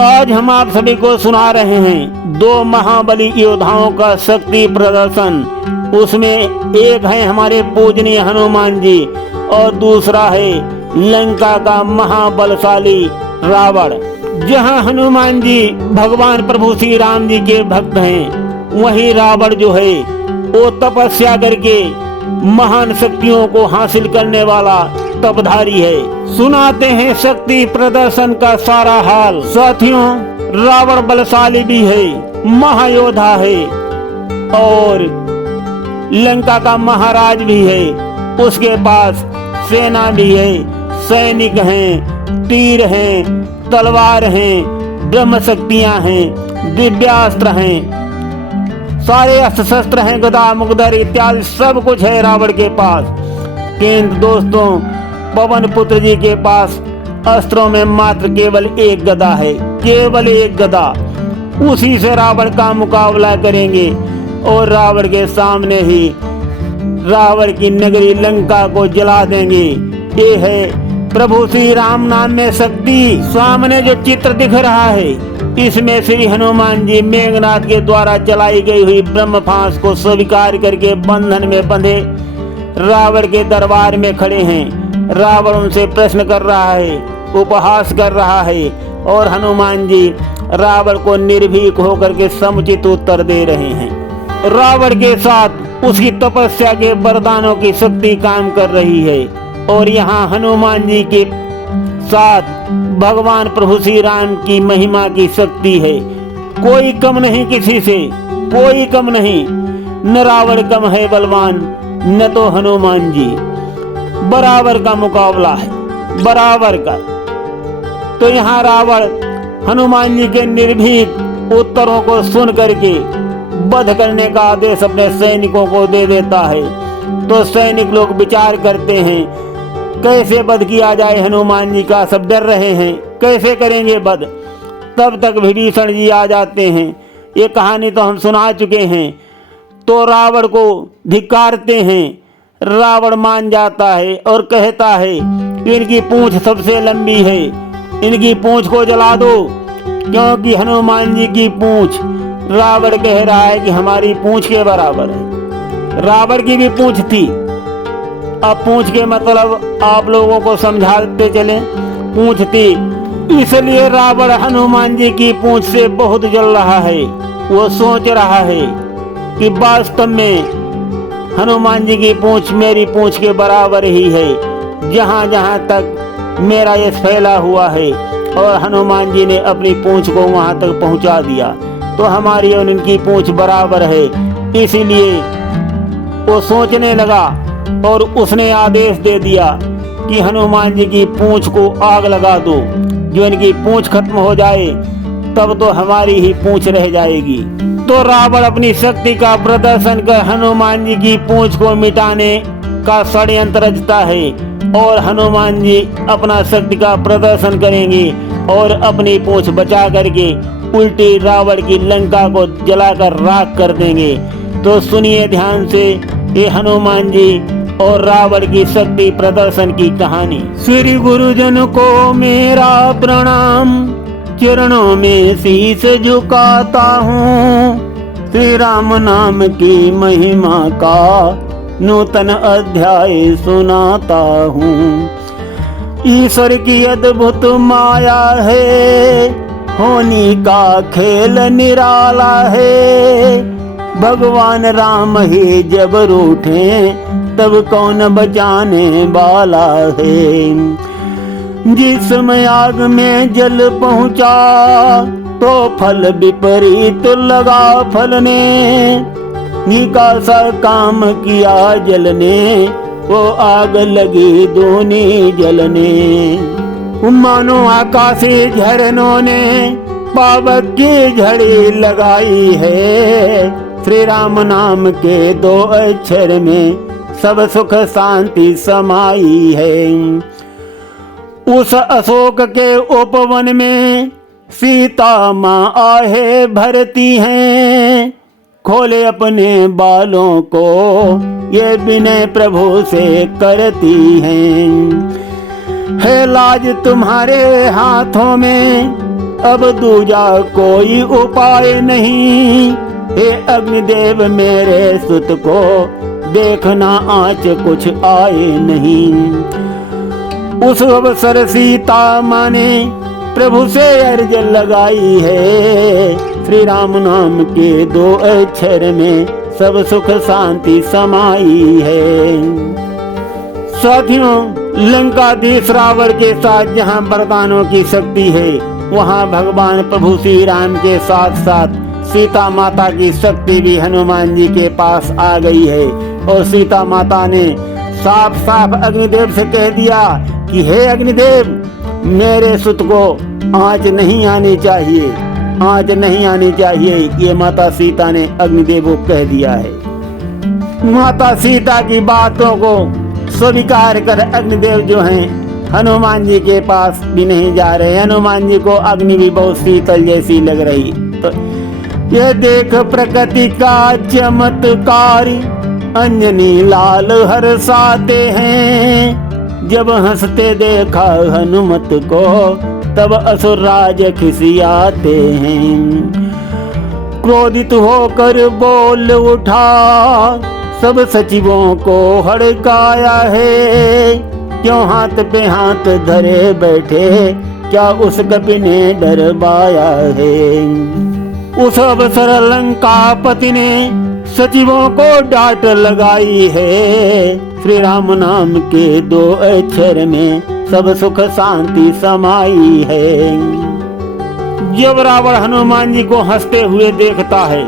आज हम आप सभी को सुना रहे हैं दो महाबली योद्धाओं का शक्ति प्रदर्शन। उसमें एक है हमारे पूजनीय हनुमान जी और दूसरा है लंका का महाबलशाली रावण। जहां हनुमान जी भगवान प्रभु श्री राम जी के भक्त हैं, वहीं रावण जो है वो तपस्या करके महान शक्तियों को हासिल करने वाला तपधारी है। सुनाते हैं शक्ति प्रदर्शन का सारा हाल। साथियों, रावण बलशाली भी है, महायोद्धा है और लंका का महाराज भी है। उसके पास सेना भी है, सैनिक हैं, तीर हैं, तलवार हैं, ब्रह्म शक्तियां हैं, दिव्यास्त्र हैं, सारे अस्त्र शस्त्र हैं, गदा मुगदर इत्यादि सब कुछ है रावण के पास। किंतु दोस्तों, पवन पुत्र जी के पास अस्त्रों में मात्र केवल एक गदा है, केवल एक गदा। उसी से रावण का मुकाबला करेंगे और रावण के सामने ही रावण की नगरी लंका को जला देंगे। ये है प्रभु श्री राम नाम में शक्ति। सामने जो चित्र दिख रहा है, इसमें श्री हनुमान जी मेघनाथ के द्वारा चलाई गई हुई ब्रह्म फांस को स्वीकार करके बंधन में बंधे रावण के दरबार में खड़े हैं। रावण उनसे प्रश्न कर रहा है, उपहास कर रहा है और हनुमान जी रावण को निर्भीक होकर के समुचित उत्तर दे रहे हैं। रावण के साथ उसकी तपस्या के वरदानों की शक्ति काम कर रही है और यहाँ हनुमान जी के साथ भगवान प्रभु श्री राम की महिमा की शक्ति है। कोई कम नहीं किसी से, कोई कम नहीं। न रावण कम है बलवान, न तो हनुमान जी। बराबर का मुकाबला है, बराबर का। तो यहाँ रावण हनुमान जी के निर्भीक उत्तरों को सुन करके वध करने का आदेश अपने सैनिकों को दे देता है। तो सैनिक लोग विचार करते हैं कैसे वध किया जाए हनुमान जी का। सब डर रहे हैं कैसे करेंगे वध। तब तक विभीषण जी आ जाते हैं। ये कहानी तो हम सुना चुके हैं। तो रावण को धिक्कारते हैं। रावण मान जाता है और कहता है कि इनकी पूंछ सबसे लंबी है, इनकी पूंछ को जला दो, क्योंकि हनुमान जी की पूंछ, रावण कह रहा है कि हमारी पूंछ के बराबर है। रावण की भी पूंछ थी। अब पूंछ के मतलब आप लोगों को समझाते चले। पूंछ थी, इसलिए रावण हनुमान जी की पूंछ से बहुत जल रहा है। वो सोच रहा है कि वास्तव में हनुमान जी की पूंछ मेरी पूंछ के बराबर ही है। जहाँ जहाँ तक मेरा यश फैला हुआ है और हनुमान जी ने अपनी पूंछ को वहाँ तक पहुँचा दिया, तो हमारी और इनकी पूंछ बराबर है। इसीलिए वो सोचने लगा और उसने आदेश दे दिया कि हनुमान जी की पूंछ को आग लगा दो। जो इनकी पूंछ खत्म हो जाए तब तो हमारी ही पूंछ रह जाएगी। तो रावण अपनी शक्ति का प्रदर्शन कर हनुमान जी की पूंछ को मिटाने का षड्यंत्र रचता है और हनुमान जी अपना शक्ति का प्रदर्शन करेंगे और अपनी पूंछ बचा करके उल्टी रावण की लंका को जलाकर राख कर देंगे। तो सुनिए ध्यान से ये हनुमान जी और रावण की शक्ति प्रदर्शन की कहानी। श्री गुरुजन को मेरा प्रणाम, चरणों में शीश झुकाता हूँ। श्री राम नाम की महिमा का नूतन अध्याय सुनाता हूँ। ईश्वर की अद्भुत माया है, होनी का खेल निराला है। भगवान राम ही जब रूठे तब कौन बचाने वाला है। जिस समय आग में जल पहुंचा तो फल विपरीत लगा फलने। निका सा काम किया जलने, वो आग लगी दूनी जलने। मानो आकाशी झरनों ने पावक की झड़ी लगाई है। श्री राम नाम के दो अक्षर में सब सुख शांति समाई है। उस अशोक के उपवन में सीता माँ आहे भरती हैं। खोले अपने बालों को ये विनय प्रभु से करती हैं। है लाज तुम्हारे हाथों में, अब दूजा कोई उपाय नहीं। हे अग्निदेव मेरे सुत को देखना आँच कुछ आए नहीं। उस अवसर सीता माँ ने प्रभु से अर्ज लगाई है। श्री राम नाम के 2 अक्षर में सब सुख शांति समाई है। साथियों, लंकाधीश रावण के साथ जहाँ वरदानों की शक्ति है, वहाँ भगवान प्रभु श्री राम के साथ साथ सीता माता की शक्ति भी हनुमान जी के पास आ गई है। और सीता माता ने साफ साफ अग्निदेव से कह दिया कि हे अग्निदेव, मेरे सुत को आँच नहीं आनी चाहिए, आँच नहीं आनी चाहिए। ये माता सीता ने अग्निदेव को कह दिया है। माता सीता की बातों को स्वीकार कर अग्निदेव जो हैं हनुमान जी के पास भी नहीं जा रहे। हनुमान जी को अग्नि भी बहुत शीतल जैसी लग रही। तो ये देख प्रकृति का चमत्कार अंजनी लाल हर्षाते हैं। जब हंसते देखा हनुमत को तब असुर राज खिसियाते हैं। क्रोधित होकर बोल उठा सब सचिवों को हड़काया है। क्यों हाथ पे हाथ धरे बैठे, क्या उस कपि ने डरवाया है। उस अवसर लंकापति ने सचिवों को डांट लगाई है। श्री राम नाम के 2 अक्षर में सब सुख शांति समाई है। जब रावण हनुमान जी को हंसते हुए देखता है,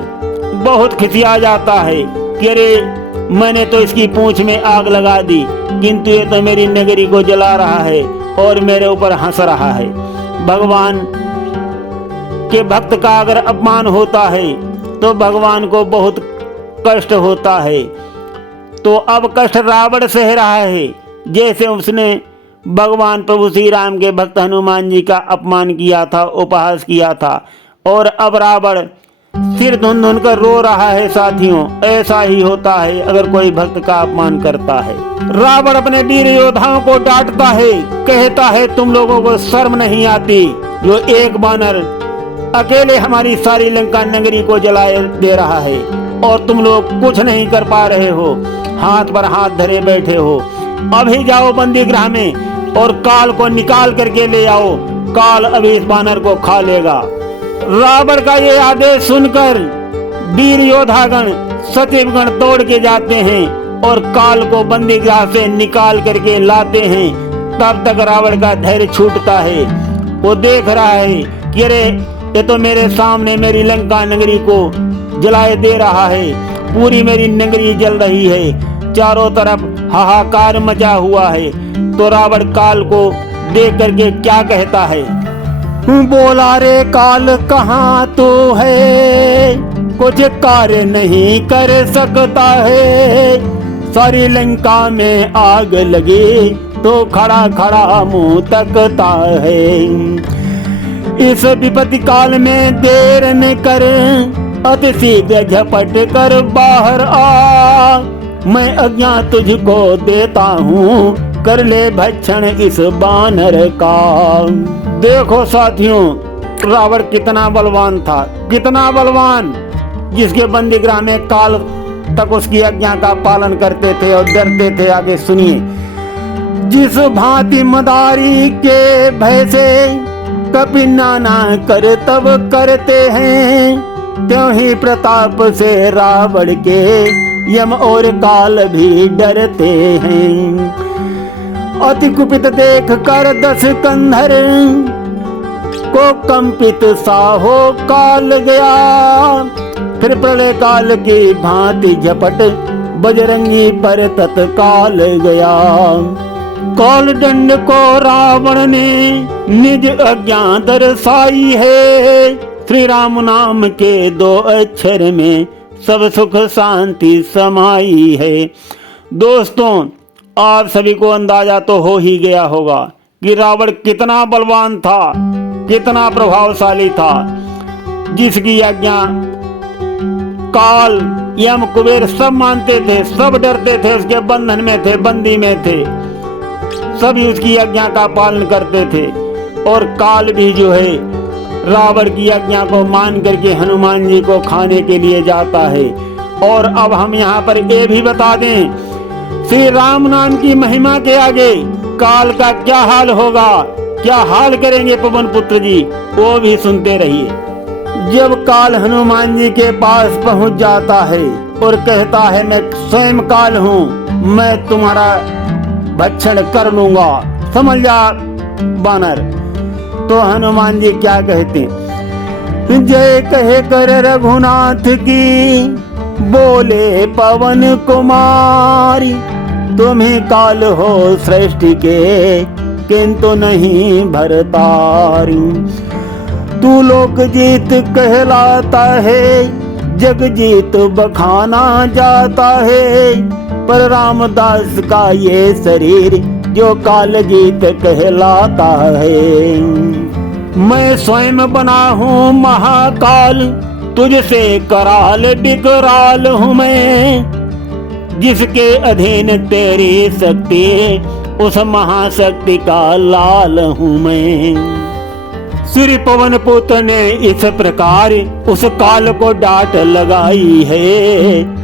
बहुत खिसिया जाता है कि अरे मैंने तो इसकी पूंछ में आग लगा दी, किंतु ये तो मेरी नगरी को जला रहा है और मेरे ऊपर हंस रहा है। भगवान के भक्त का अगर अपमान होता है तो भगवान को बहुत कष्ट होता है। तो अब कष्ट रावण सह रहा है, जैसे उसने भगवान प्रभु श्री राम के भक्त हनुमान जी का अपमान किया था, उपहास किया था। और अब रावण सिर धुन धुन कर रो रहा है। साथियों, ऐसा ही होता है अगर कोई भक्त का अपमान करता है। रावण अपने वीर योद्धाओं को डांटता है, कहता है तुम लोगों को शर्म नहीं आती, जो एक बानर अकेले हमारी सारी लंका नगरी को जलाए दे रहा है और तुम लोग कुछ नहीं कर पा रहे हो, हाथ पर हाथ धरे बैठे हो। अभी जाओ बंदी गृह में और काल को निकाल करके ले आओ, काल अभी इस बानर को खा लेगा। रावण का ये आदेश सुनकर वीर योद्धागण सचिवगण दौड़ के जाते हैं और काल को बंदी गृह से निकाल करके लाते हैं। तब तक रावण का धैर्य छूटता है। वो देख रहा है कि अरे ये तो मेरे सामने मेरी लंका नगरी को जलाए दे रहा है, पूरी मेरी नगरी जल रही है, चारों तरफ हाहाकार मचा हुआ है। तो रावण काल को देख करके क्या कहता है, बोला रे काल कहाँ तो है, कुछ कार्य नहीं कर सकता है। सारी लंका में आग लगी तो खड़ा खड़ा मुंह तकता है। इस विपत्ति काल में देर न कर, अति शीघ्र झपट कर बाहर आ। मैं आज्ञा तुझको देता हूँ, कर ले भक्षण इस बानर का। देखो साथियों, रावण कितना बलवान था, कितना बलवान, जिसके बंदी गृह में काल तक उसकी आज्ञा का पालन करते थे और डरते थे। आगे सुनिए, जिस भांति मदारी के भय से कपि नाना कर तब करते हैं, त्यों ही प्रताप से रावण के यम और काल भी डरते हैं। अति कुपित देख कर 10 कंधर को कंपित सा हो काल गया। फिर प्रलय काल की भांति झपट बजरंगी पर तत्काल गया। काल दंड को रावण ने निज आज्ञा दर्शाई है। श्री राम नाम के 2 अक्षर में सब सुख शांति समाई है। दोस्तों, आप सभी को अंदाजा तो हो ही गया होगा कि रावण कितना बलवान था, कितना प्रभावशाली था, जिसकी आज्ञा काल यम कुबेर सब मानते थे, सब डरते थे, उसके बंधन में थे, बंदी में थे, सभी उसकी आज्ञा का पालन करते थे। और काल भी जो है रावण की आज्ञा को मान करके हनुमान जी को खाने के लिए जाता है। और अब हम यहाँ पर ये भी बता दें, श्री राम नाम की महिमा के आगे काल का क्या हाल होगा, क्या हाल करेंगे पवन पुत्र जी, वो भी सुनते रहिए। जब काल हनुमान जी के पास पहुंच जाता है और कहता है मैं स्वयं काल हूँ, मैं तुम्हारा भक्षण कर लूंगा, समझ जा बानर। तो हनुमान जी क्या कहते, जय कहे कर रघुनाथ की, बोले पवन कुमारी, तुम्हें काल हो सृष्टि के, किंतु नहीं भरतारी। तू लोक जीत कहलाता है, जग जीत बखाना जाता है, पर रामदास का ये शरीर जो काल जीत कहलाता है। मैं स्वयं बना हूँ महाकाल, तुझसे कराल विकराल हूँ मैं, जिसके अधीन तेरी शक्ति, उस महाशक्ति का लाल हूँ मैं। श्री पवन पुत्र ने इस प्रकार उस काल को डांट लगाई है।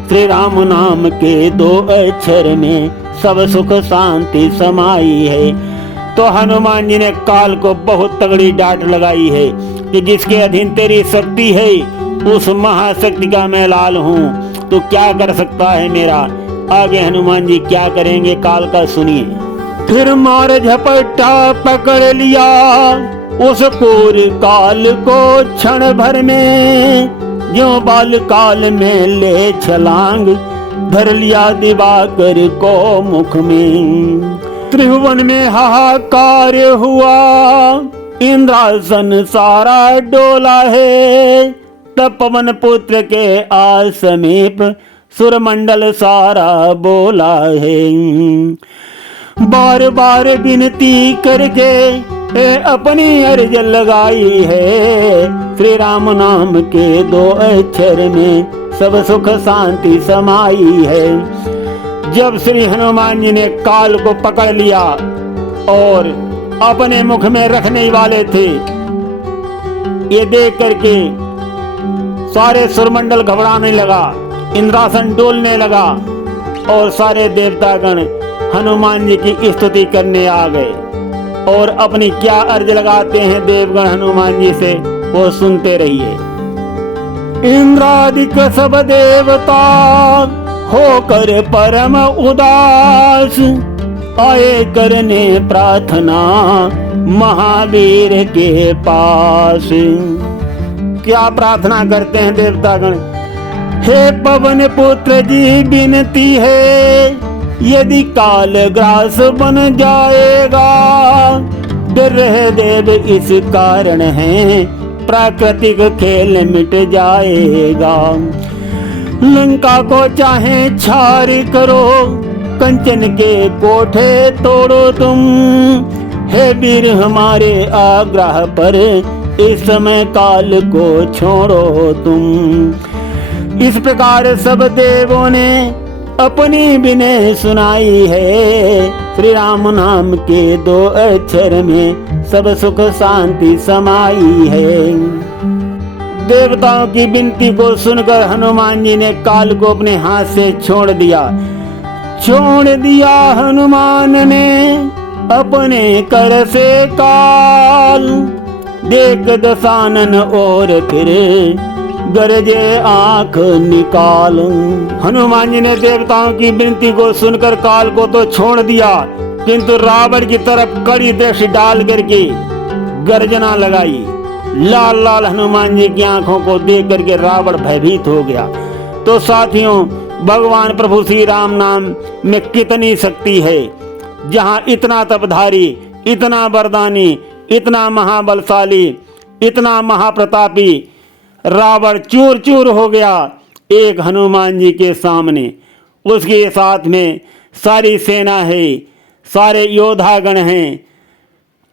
श्री राम नाम के 2 अक्षर में सब सुख शांति समाई है। तो हनुमान जी ने काल को बहुत तगड़ी डांट लगाई है कि जिसके अधीन तेरी शक्ति है, उस महाशक्ति का मैं लाल हूँ, तो क्या कर सकता है मेरा। आगे हनुमान जी क्या करेंगे काल का सुनिए। फिर मार झपट्टा पकड़ लिया उस कोर काल को क्षण भर में, जो बाल काल में ले छलांग, धर लिया दिवाकर को मुख में। त्रिभुवन में हाहाकार हुआ, इंद्रासन सारा डोला है, तब पवन पुत्र के समीप सुरमंडल सारा बोला है। बार बार विनती करके अपनी अर्ज लगाई है, श्री राम नाम के 2 अक्षर में सब सुख शांति समाई है। जब श्री हनुमान जी ने काल को पकड़ लिया और अपने मुख में रखने वाले थे, ये देख करके सारे सुरमंडल घबराने लगा, इंद्रासन डोलने लगा और सारे देवतागण हनुमान जी की स्तुति करने आ गए। और अपनी क्या अर्ज लगाते हैं देवगण हनुमान जी से, वो सुनते रहिए। इंद्रादिक सब देवता होकर परम उदास, आए करने प्रार्थना महावीर के पास। क्या प्रार्थना करते हैं देवतागण, हे पवन पुत्र जी विनती है, यदि काल ग्रास बन जाएगा, डर रहे देव इस कारण है, प्राकृतिक खेल मिट जाएगा। लंका को चाहे छार करो, कंचन के कोठे तोड़ो तुम, हे वीर हमारे आग्रह पर, इस समय काल को छोड़ो तुम। इस प्रकार सब देवों ने अपनी विनय सुनाई है, श्री राम नाम के 2 अक्षर में सब सुख शांति समाई है। देवताओं की विनती को सुनकर हनुमान जी ने काल को अपने हाथ से छोड़ दिया। हनुमान ने अपने कर से काल, देख दशानन और फिर गरजे आंख निकाल। हनुमान जी ने देवताओं की विनती को सुनकर काल को तो छोड़ दिया, किंतु रावण की तरफ कड़ी दृष्टि डाल करके गर्जना लगाई। लाल लाल हनुमान जी की आंखों को देख करके रावण भयभीत हो गया। तो साथियों, भगवान प्रभु श्री राम नाम में कितनी शक्ति है। जहाँ इतना तपधारी, इतना वरदानी, इतना महाबलशाली, इतना महाप्रतापी रावण चूर चूर हो गया एक हनुमान जी के सामने। उसके साथ में सारी सेना है, सारे योद्धागण हैं,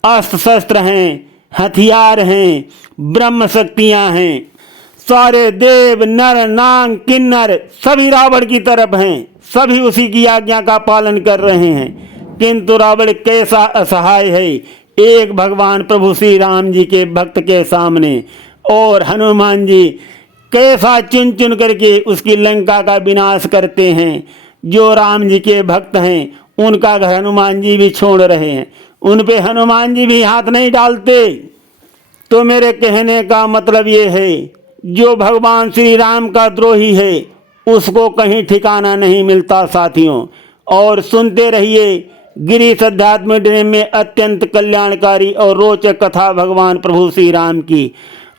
अस्त्र शस्त्र हैं, हथियार हैं, ब्रह्म शक्तियां हैं, सारे देव नर नाग किन्नर सभी रावण की तरफ हैं, सभी उसी की आज्ञा का पालन कर रहे हैं। किंतु रावण कैसा असहाय है, एक भगवान प्रभु श्री राम जी के भक्त के सामने, और हनुमान जी कैसा चुन चुन करके उसकी लंका का विनाश करते हैं। जो राम जी के भक्त हैं उनका घर हनुमान जी भी छोड़ रहे हैं, उन पे हनुमान जी भी हाथ नहीं डालते। तो मेरे कहने का मतलब ये है, जो भगवान श्री राम का द्रोही है उसको कहीं ठिकाना नहीं मिलता साथियों। और सुनते रहिए गिरीश अध्यात्म ड्रीम में अत्यंत कल्याणकारी और रोचक कथा भगवान प्रभु श्री राम की।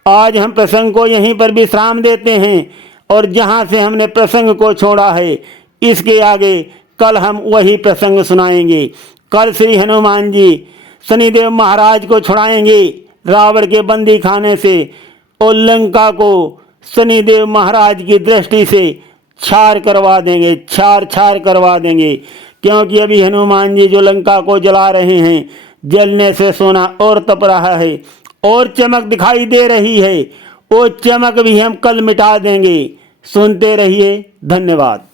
आज हम प्रसंग को यहीं पर विश्राम देते हैं, और जहां से हमने प्रसंग को छोड़ा है इसके आगे कल हम वही प्रसंग सुनाएंगे। कल श्री हनुमान जी शनिदेव महाराज को छुड़ाएंगे रावण के बंदी खाने से, और लंका को शनिदेव महाराज की दृष्टि से छार करवा देंगे, छार करवा देंगे। क्योंकि अभी हनुमान जी जो लंका को जला रहे हैं, जलने से सोना और तप रहा है और चमक दिखाई दे रही है, वो चमक भी हम कल मिटा देंगे। सुनते रहिए, धन्यवाद।